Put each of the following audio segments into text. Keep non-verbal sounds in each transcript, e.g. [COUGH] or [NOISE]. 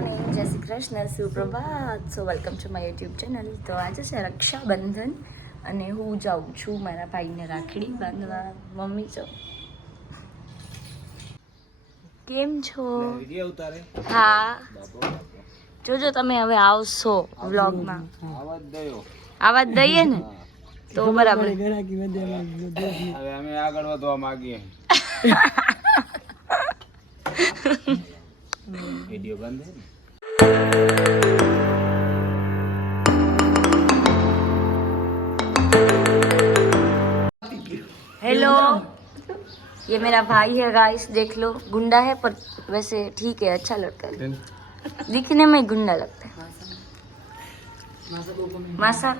Morning જય Shri Krishna સુપ્રભાત so welcome to my YouTube channel તો આજે છે રક્ષાબંધન અને હું જાઉં છું મારા ભાઈને રાખડી બાંધવા. મમ્મી છો કેમ છો? વીડિયો હા. જોજો તમે હવે આવશો વ્લોગમાં. દયો. આવાજ દઈએ ને? તો બરાબર. હવે અમે આગળ વધવા માંગીએ. [LAUGHS] વિડીયો બંધ હે ને हेलो ये मेरा भाई है गाइस देख लो गुंडा है पर वैसे ठीक है अच्छा लड़का है दिखने में गुंडा लगता है માસા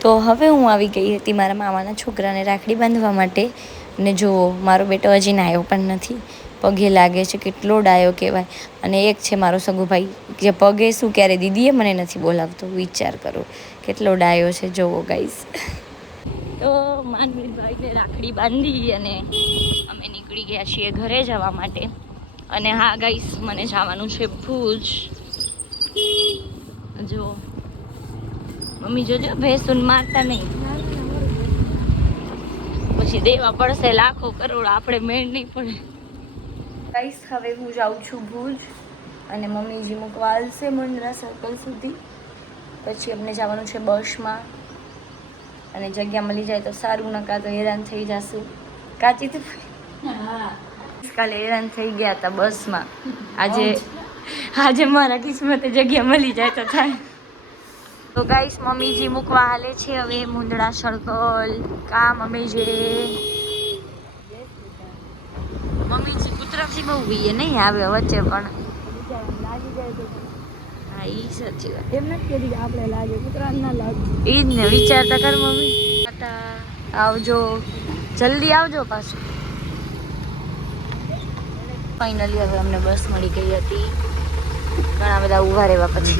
તો હવે હું આવી ગઈ હતી મારા મામાના છોકરાને રાખડી બાંધવા માટે અને જુઓ મારો બેટો હજી નાયો પણ નથી. પગે લાગે છે, કેટલો ડાયો કહેવાય. અને એક છે મારો સગુભાઈ, જે પગે શું ક્યારે દીદીએ મને નથી બોલાવતો, વિચાર કરો. કેટલો ડાયો છે, જોવો ગાઈસ તો માનવીભાઈને રાખડી બાંધી અને અમે નીકળી ગયા છીએ ઘરે જવા માટે. અને હા ગાઈસ મને જવાનું છે ભુજ. જો, મમ્મી જોજો, ભેસુન મારતા નહીં. પછી દેવા પડશે લાખો કરોડ આપણે મેળ નહીં પડે. ગાઈસ હવે હું જાઉં છું ભુજ અને મમ્મીજી મૂકવા આવશે મુંદ્રા સર્કલ સુધી. પછી અમને જવાનું છે બસમાં. અને જગ્યા મળી જાય તો સારું નકા તો હેરાન થઈ જશું. કાચી તો કાલે હેરાન થઈ ગયા હતા બસમાં. આજે આજે મારા કિસ્મતે જગ્યા મળી જાય તો થાય. તો ગાઈસ મમ્મીજી મૂકવા હાલે છે હવે મુંદડા સર્કલ કા મમ્મીજી મમ્મીજી કુતરાથી બહુ વીએ નહીં આવે વચ્ચે પણ. હા એ સાચી વાત. એમ નથી કહેતી કે આપણે લાગે ના લાગે. ઈ જ ને વિચારતા કર મમ્મી. આવજો જલ્દી આવજો પાછું. ફાઇનલી હવે અમને બસ મળી ગઈ હતી. ઘણા બધા ઊભા રહેવા પછી.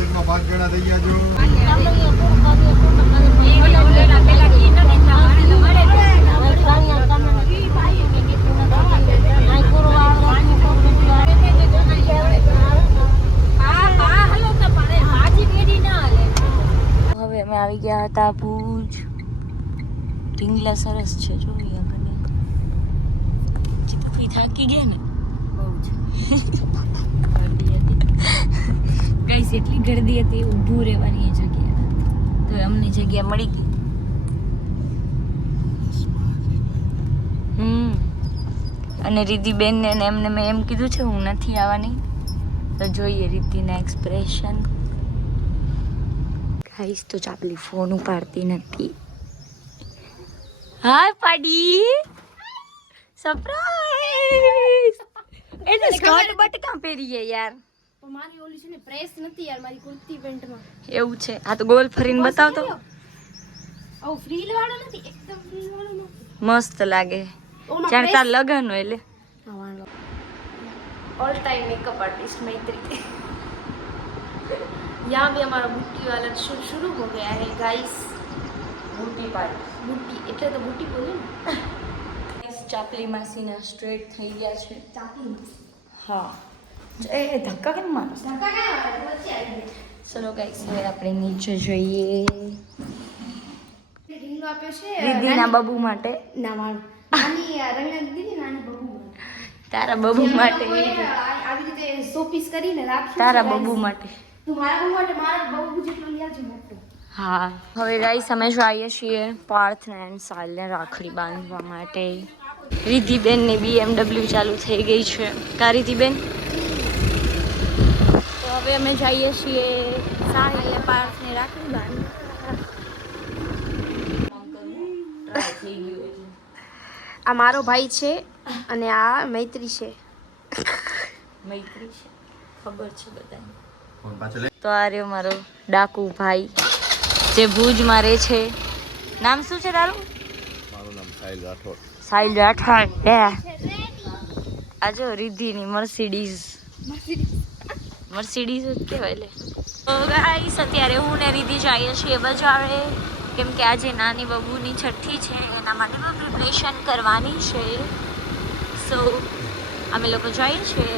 હવે અમે આવી ગયા હતા ભુજ. ઢીંગલા સરસ છે જો અહીંયા કને થાકી ગયા ને? ગઈસ એટલી ગર્દી હતી ઊભું રહેવાની એ જગ્યા તો અમને જગ્યા મળી ગઈ. હમ. અને રિદ્ધિબેન ને એમને મેં એમ કીધું છે હું નથી આવવાની. તો જોઈએ રિદ્ધિના એક્સપ્રેશન ગાઈસ તો ચાપલી ફોન ઉપાડતી નથી. હાય પાડી. સરપ્રાઈઝ એને સ્કર્ટ બટકા પહેરીએ યાર. મારી ઓલી છે ને પ્રેસ નથી યાર મારી કુર્તી પેન્ટમાં એવું છે આ તો ગોલ ફરીને બતાવતો આવું ફ્રીલ વાળો નથી એકદમ ફ્રીલ વાળો નથી મસ્ત લાગે ઓમાં જાણે press- તાર લગન હોય એટલે હા, વાંધો. All time makeup artist Maitri यहाँ भी हमारा बुट्टी वाला शु- शुरू हो गया है गाइस બ્યુટી પાર્લર बुट्टी એટલે તો बुट्टी બોલે ને ચાપલી માસીના સ્ટ્રેટ થઈ ગયા છે ચાપલી હા એ ધક્કા કેમ મારો. ચલો ગાઈસ હવે આપણે નીચે જોઈએ. નાની- બબુ માટે. તારા બબુ માટે આવી રીતે શોપીસ કરીને રાખ્યું તારા બબુ માટે. તું મારા બહુ માટે મારા બહુ જેટલું લઈ આવજો મોટું. હા હવે ગાઈસ અમે જઈએ છીએ પાર્થ એન્ડ સાલને રાખડી બાંધવા માટે. રિધિબેનની બીએમડબલ્યુ ચાલુ થઈ ગઈ છે. કા રિધિબેન તો હવે અમે જઈએ છીએ સાહિલને પાર્થને રાખી બાન આ મારો ભાઈ છે અને આ મૈત્રી છે. મૈત્રી છે. ખબર છે બધાને. તો આ રહ્યો મારો ડાકુ ભાઈ જે ભુજમાં રહે છે. નામ શું છે તારું? મારું નામ સાહિલ રાઠોડ. સાહિલ રાઠોડ આ જો રિદ્ધિની મર્સિડીઝ. મર્સિડીઝ. જ કહેવાય લે. તો ગાઈસ અત્યારે હું ને રીધી જઈએ છીએ બજારે. કેમ કે આજે નાની બબુની છઠ્ઠી છે, એના માટે પણ પ્રિપરેશન કરવાની છે. સો અમે લોકો જઈએ છીએ.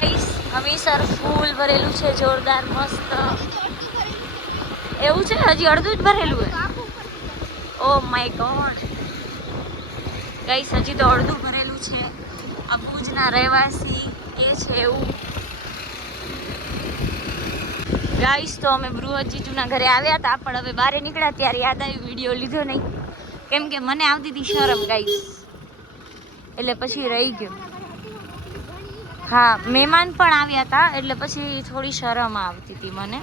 ગાઈસ હમીસર ફૂલ ભરેલું છે, જોરદાર, મસ્ત. એવું છે? હજી અડધું જ ભરેલું છે? ઓ માય ગોડ ગાઈસ હજી તો અડધું ભરેલું છે. આ ભુજના રહેવાસી એ છે એવું. ગાઈસ, તો અમે બૃહજીજુના ઘરે આવ્યા હતા, પણ હવે બહાર નીકળ્યા ત્યારે યાદ આવ્યું, વીડિયો લીધો નહીં. કેમ કે મને આવતી હતી શરમ, ગાઈસ. એટલે પછી રહી ગયું. હા, મહેમાન પણ આવ્યા હતા, એટલે પછી થોડી શરમ આવતી હતી મને.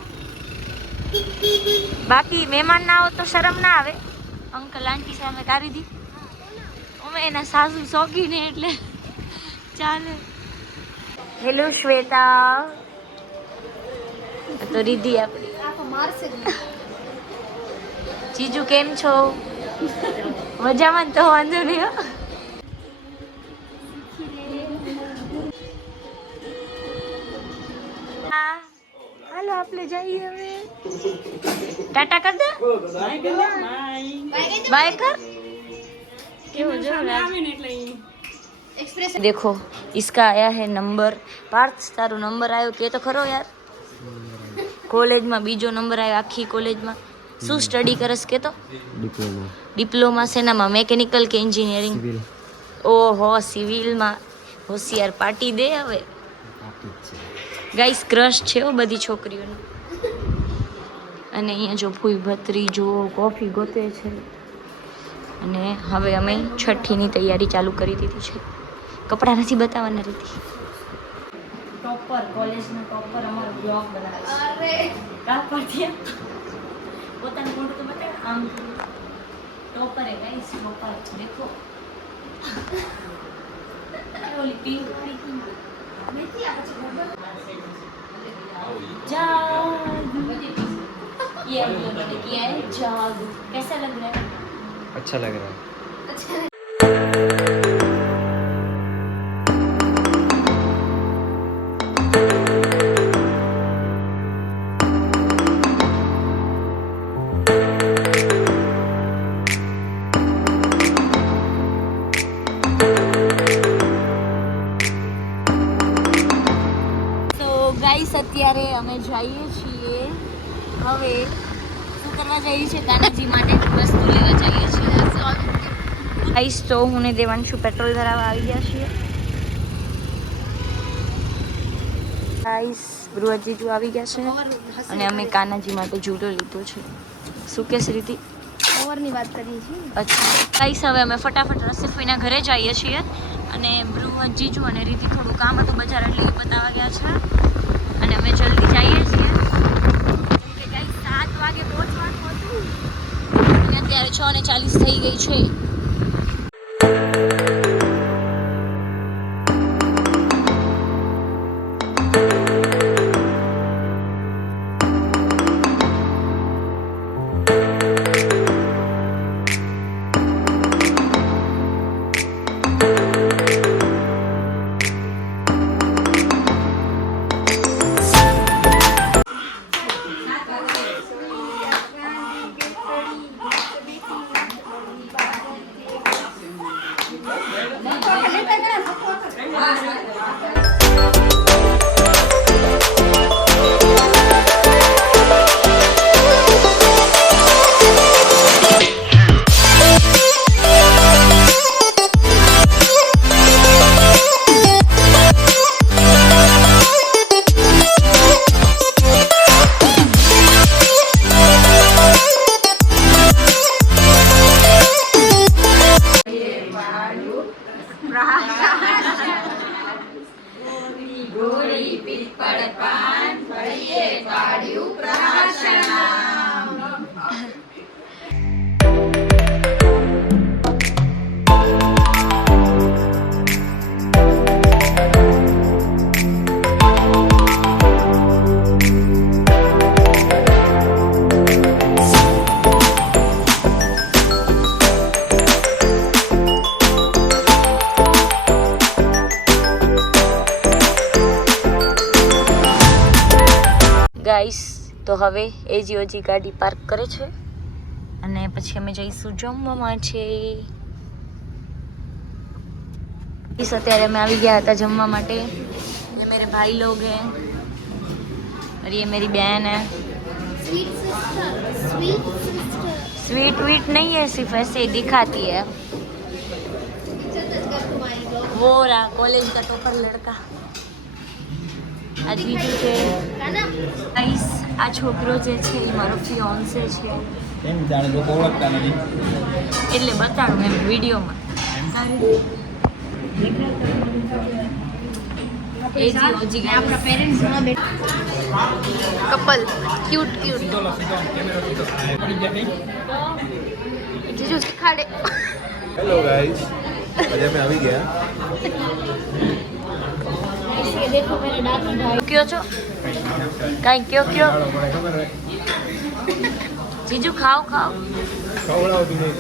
બાકી મહેમાન ના આવે તો શરમ ના આવે. અંકલ, આંટી સામે કાઢી દી. અમે એના સાસુ શોખીને એટલે ચાલે. હેલો શ્વેતા. તો રીધી આપણી આ તો મારશે જ. જીજુ કેમ છો મજામાં ને તો વાંધો નહીં હો. હા હાલો આપણે જઈએ હવે ટાટા કર દે બાય કર કેવો જો એક્સપ્રેસ देखो इसका आया है नंबर पार्थ તારો નંબર આવ્યો કે તો ખરો યાર કોલેજમાં બીજો નંબર આવ્યો આખી કોલેજમાં. શું સ્ટડી કરસ કે તો ડિપ્લોમા ડિપ્લોમા શેનામાં મેકેનિકલ કે એન્જિનિયરિંગ ઓહો સિવિલમાં હોશિયાર પાર્ટી દે હવે. ગાઈસ ક્રશ છે. હો બધી છોકરીઓને. અને અહીંયા જો ફૂઈ ભત્રી જો કોફી ગોતે છે. અને હવે અમે છઠ્ઠીની તૈયારી ચાલુ કરી દીધી છે. કપડાં નથી બતાવવાના રીતિ. ટોપર કોલેજનો ટોપર અમારો બ્લોગ બનાવે છે અરે કા પડ્યા પોતાનું મોઢું તો બતાવે આમ ટોપર હે ગાઈસ ટોપર દેખો ઓલી પિંક વાળી પિંક નથી આ પછી ખબર जादू ये आइडिया मैंने किया है जादू कैसा लग रहा है अच्छा लग रहा है અચ્છા ગાઈસ અત્યારે અમે જઈએ છીએ. હવે શું કરવા જઈએ છીએ? કાનાજી માટે વસ્તુ લેવા જઈએ છીએ. ગાઈસ તો હું ને દેવાંશુ પેટ્રોલ ભરાવા આવી ગયા છીએ. ગાઈસ બૃહજીજુ આવી ગયા છે. અને અમે કાનાજી માટે ઝૂલો લીધો છે. શું કે શ્રીતિ ઓવરની વાત કરીએ છીએ. અચ્છા. ગાઈસ હવે અમે ફટાફટ રસીફીના ઘરે જઈએ છીએ. અને બૃહદ જીજુ અને રીતિ થોડું કામ હતું બજાર એટલે એ બતાવવા ગયા છે. અને અમે જલ્દી જઈએ છીએ. સાત વાગે પહોંચવાનું હતું. અને અત્યારે છ ને ચાલીસ થઈ ગઈ છે. ગાઈસ તો હવે એજીઓજી ગાડી પાર્ક કરે છે અને પછી અમે જઈશું જમવા માટે ગાઈસ, અત્યારે અમે આવી ગયા હતા જમવા માટે અને मेरे भाई लोग हैं और ये मेरी बहन है sweet sister sweet sister sweet wheat नहीं है सिर्फ ऐसे ही दिखाती है वो रहा कॉलेज का टॉपर लड़का આ બીજું છે. આઈસ આ છોકરો જે છે એ મારો ફિયોન્સે છે. એમ જાણે લોકો ઓળખતા નથી. એટલે બતાડું એમ વિડીયોમાં. એ જી આપણા કપલ ક્યુટ ક્યુટ જીજુ શીખાડે. હેલો ગાઈસ આજે અમે આવી ગયા. કયો છો કાંઈ કયો કયો જીજુ ખાઓ ખાઓ ખવડાવતું નહીં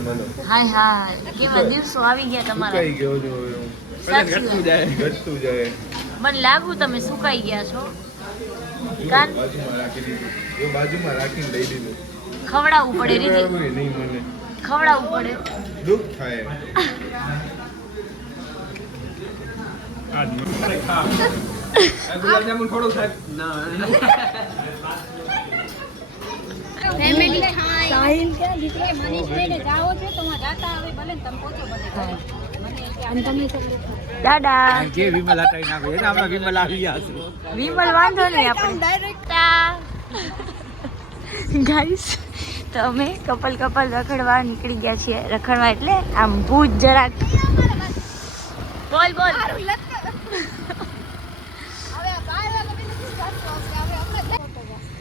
મને કેવા દિવસો આવી ગયા તમારા મને લાગુ તમે સુકાઈ ગયા છો કાન ખવડાવવું પડે રીધી ખવડાવવું પડે દુઃખ થાય. વિમલ વાંધો નહીં આપણે ગાઈસ તો અમે કપલ કપલ રખડવા નીકળી ગયા છીએ. રખડવા એટલે આમ ભૂત જરાક. બોલ બોલ.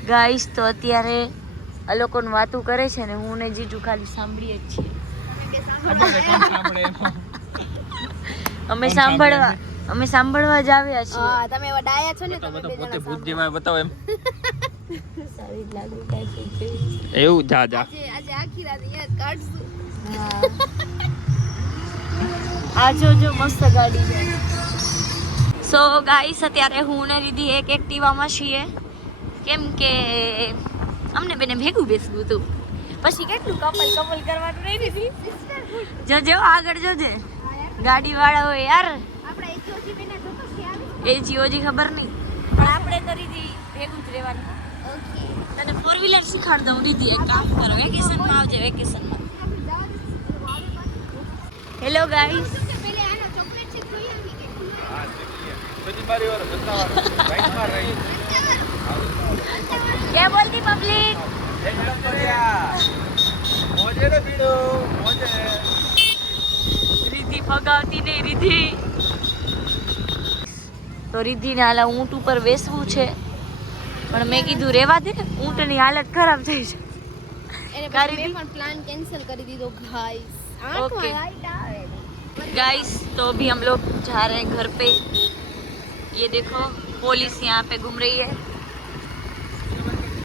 ગાઈસ તો અત્યારે આ લોકોનું વાતું કરે છે ને હું ને જીજુ ખાલી સાંભળીએ જ છીએ. અમે સાંભળવા અમે સાંભળવા જ આવ્યા છીએ. હા તમે એવા ડાયા છો ને તમે બે પોતે જણા ભૂત બતાવો એમ. સારી લાગુ કાઈ છે એવું જા જા. આજે આજે આખી રાત યાદ કાઢશું. આ જો જો મસ્ત ગાડી છે. સો ગાઈસ અત્યારે હું ને રીધી એક એક્ટિવામાં છીએ. કેમ કે અમને બેને ભેગું બેસવું હતું. પછી કેટલું કપલ કપલ કરવાનું નહીં દીધી. જોજો, આગળ જોજે. ગાડી વાળા હોય યાર. એ જીઓજી ખબર નહીં. પણ આપણે તો રીધી ભેગું જ રહેવાનું. તને ફોર વ્હીલર શીખવાડ દઉં રીધી એક કામ કરો. વેકેશનમાં આવજે વેકેશનમાં હેલો ગાઈસ આવી કે બધી બારી વાળો બતાવવાનો બાઈકમાં રહી क्या बोलती पब्लिक મોજે ને પીડો મોજે રીધિ ફગાવતી નહીં રીધિ તો રીધિને હાલા ઊંટ ઉપર બેસવું છે પણ મેં કીધું રેવા દે ને ઊંટની હાલત ખરાબ થઈ છે એને કરી પછી દી? મેં પણ પ્લાન કેન્સલ કરી દીધો ગાઈસ Okay. આંખમાં લાઈટ આવે गाइस तो अभी हम लोग जा रहे हैं घर पे ये देखो पुलिस यहाँ पे घूम रही है